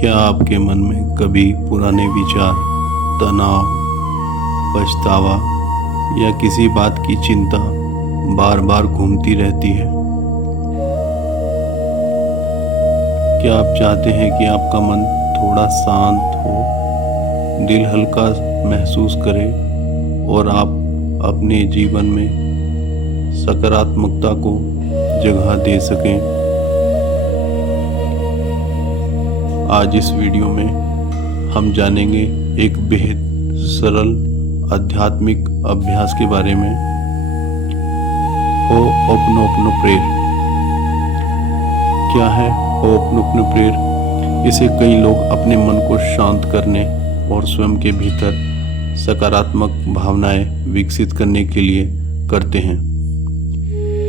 क्या आपके मन में कभी पुराने विचार, तनाव, पछतावा या किसी बात की चिंता बार बार घूमती रहती है? क्या आप चाहते हैं कि आपका मन थोड़ा शांत हो, दिल हल्का महसूस करे और आप अपने जीवन में सकारात्मकता को जगह दे सकें? आज इस वीडियो में हम जानेंगे एक बेहद सरल आध्यात्मिक अभ्यास के बारे में, हो'ओपनोपोनो प्रेयर। क्या है हो'ओपनोपोनो प्रेयर? इसे कई लोग अपने मन को शांत करने और स्वयं के भीतर सकारात्मक भावनाएं विकसित करने के लिए करते हैं,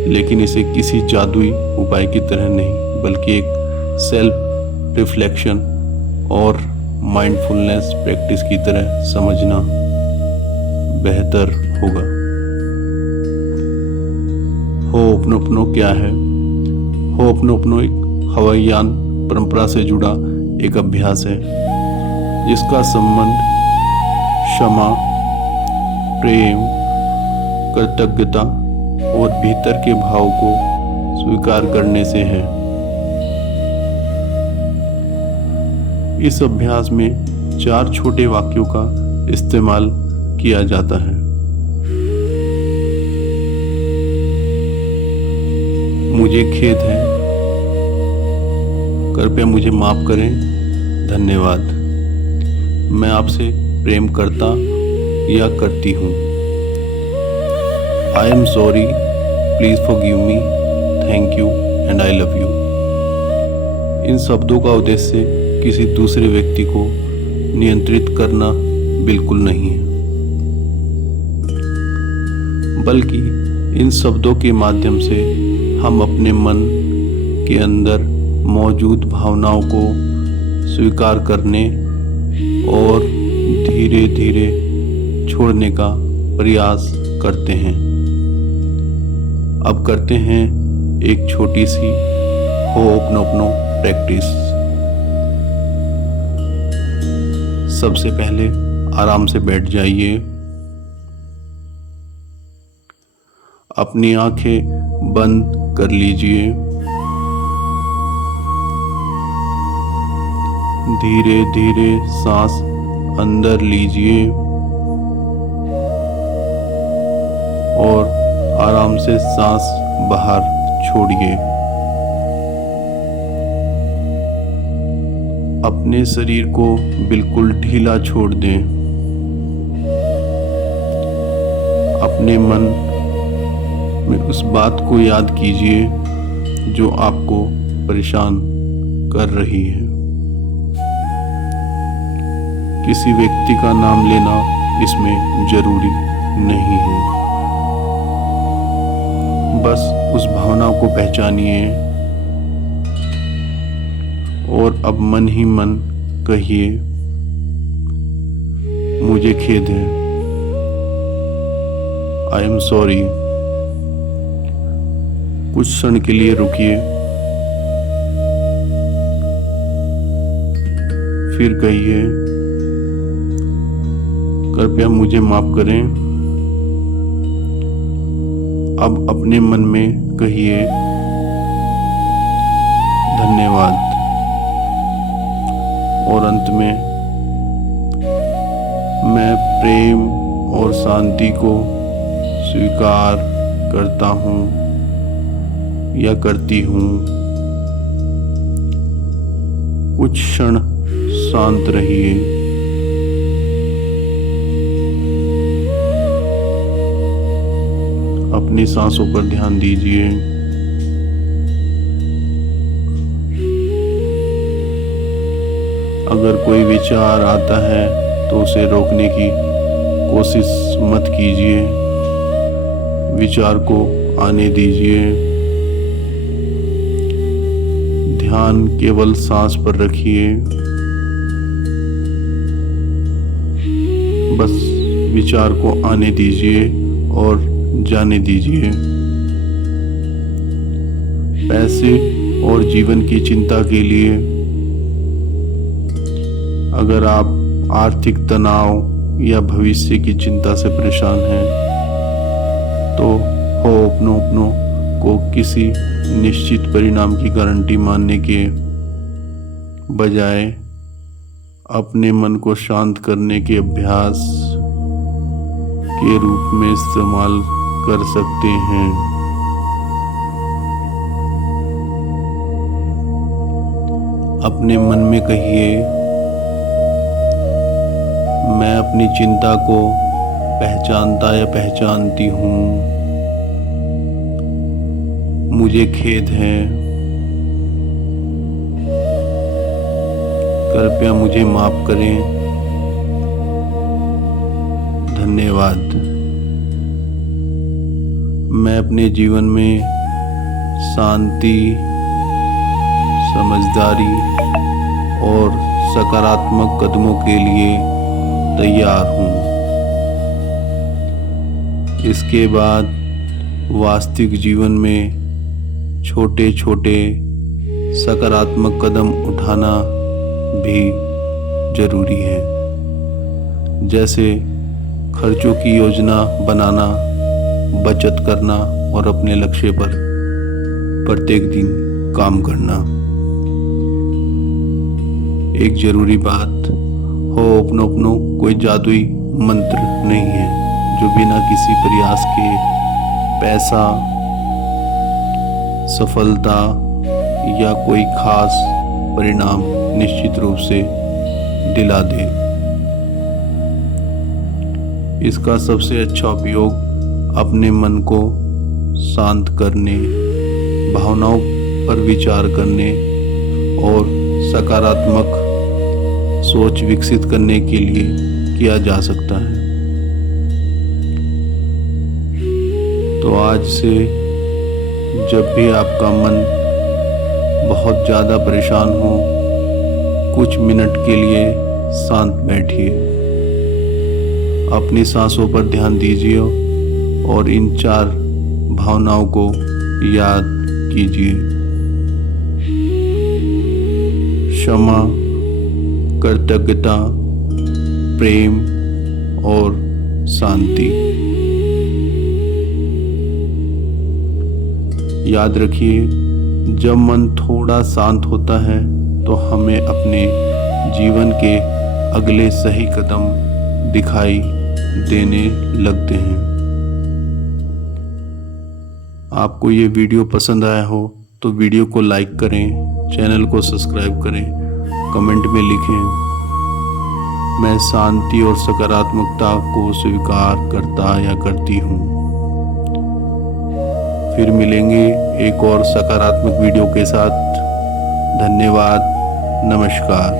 लेकिन इसे किसी जादुई उपाय की तरह नहीं, बल्कि एक सेल्फ रिफ्लेक्शन और माइंडफुलनेस प्रैक्टिस की तरह समझना बेहतर होगा। हो'ओपनोपोनो क्या है? हो'ओपनोपोनो एक हवाईयान परंपरा से जुड़ा एक अभ्यास है जिसका संबंध क्षमा, प्रेम, कृतज्ञता और भीतर के भाव को स्वीकार करने से है। इस अभ्यास में 4 छोटे वाक्यों का इस्तेमाल किया जाता है। मुझे खेद है, कृपया मुझे माफ करें, धन्यवाद, मैं आपसे प्रेम करता या करती हूँ, I am sorry, please forgive me, thank you and I love you. इन शब्दों का उद्देश्य किसी दूसरे व्यक्ति को नियंत्रित करना बिल्कुल नहीं है, बल्कि इन शब्दों के माध्यम से हम अपने मन के अंदर मौजूद भावनाओं को स्वीकार करने और धीरे धीरे छोड़ने का प्रयास करते हैं। अब करते हैं एक छोटी सी हो'ओपनोपोनो प्रैक्टिस। सबसे पहले आराम से बैठ जाइए, अपनी आंखें बंद कर लीजिए, धीरे धीरे सांस अंदर लीजिए और आराम से सांस बाहर छोड़िए। अपने शरीर को बिल्कुल ढीला छोड़ दें। अपने मन में उस बात को याद कीजिए जो आपको परेशान कर रही है। किसी व्यक्ति का नाम लेना इसमें जरूरी नहीं है, बस उस भावना को पहचानिए और अब मन ही मन कहिए, मुझे खेद है, आई एम सॉरी। कुछ क्षण के लिए रुकिए, फिर कहिए, कृपया मुझे माफ करें। अब अपने मन में कहिए, धन्यवाद, और अंत में मैं प्रेम और शांति को स्वीकार करता हूँ या करती हूँ। कुछ क्षण शांत रहिए। अपनी सांसों पर ध्यान दीजिए। अगर कोई विचार आता है तो उसे रोकने की कोशिश मत कीजिए, विचार को आने दीजिए। ध्यान केवल सांस पर रखिए, बस विचार को आने दीजिए और जाने दीजिए। पैसे और जीवन की चिंता के लिए अगर आप आर्थिक तनाव या भविष्य की चिंता से परेशान हैं तो हो'ओपनो'नो को किसी निश्चित परिणाम की गारंटी मानने के बजाय अपने मन को शांत करने के अभ्यास के रूप में इस्तेमाल कर सकते हैं। अपने मन में कहिए, मैं अपनी चिंता को पहचानता या पहचानती हूँ, मुझे खेद है, कृपया मुझे माफ करें, धन्यवाद। मैं अपने जीवन में शांति, समझदारी और सकारात्मक कदमों के लिए तैयार हूँ। इसके बाद वास्तविक जीवन में छोटे छोटे सकारात्मक कदम उठाना भी जरूरी है, जैसे खर्चों की योजना बनाना, बचत करना और अपने लक्ष्य पर प्रत्येक दिन काम करना। एक जरूरी बात, हो'ओपनो'नो कोई जादुई मंत्र नहीं है जो बिना किसी प्रयास के पैसा, सफलता या कोई खास परिणाम निश्चित रूप से दिला दे। इसका सबसे अच्छा उपयोग अपने मन को शांत करने, भावनाओं पर विचार करने और सकारात्मक सोच विकसित करने के लिए किया जा सकता है। तो आज से जब भी आपका मन बहुत ज़्यादा परेशान हो, कुछ मिनट के लिए शांत बैठिए, अपनी सांसों पर ध्यान दीजिए और इन 4 भावनाओं को याद कीजिए: क्षमा, कृतज्ञता, प्रेम और शांति। याद रखिए, जब मन थोड़ा शांत होता है तो हमें अपने जीवन के अगले सही कदम दिखाई देने लगते हैं। आपको ये वीडियो पसंद आया हो तो वीडियो को लाइक करें, चैनल को सब्सक्राइब करें, कमेंट में लिखें, मैं शांति और सकारात्मकता को स्वीकार करता या करती हूँ। फिर मिलेंगे एक और सकारात्मक वीडियो के साथ। धन्यवाद, नमस्कार।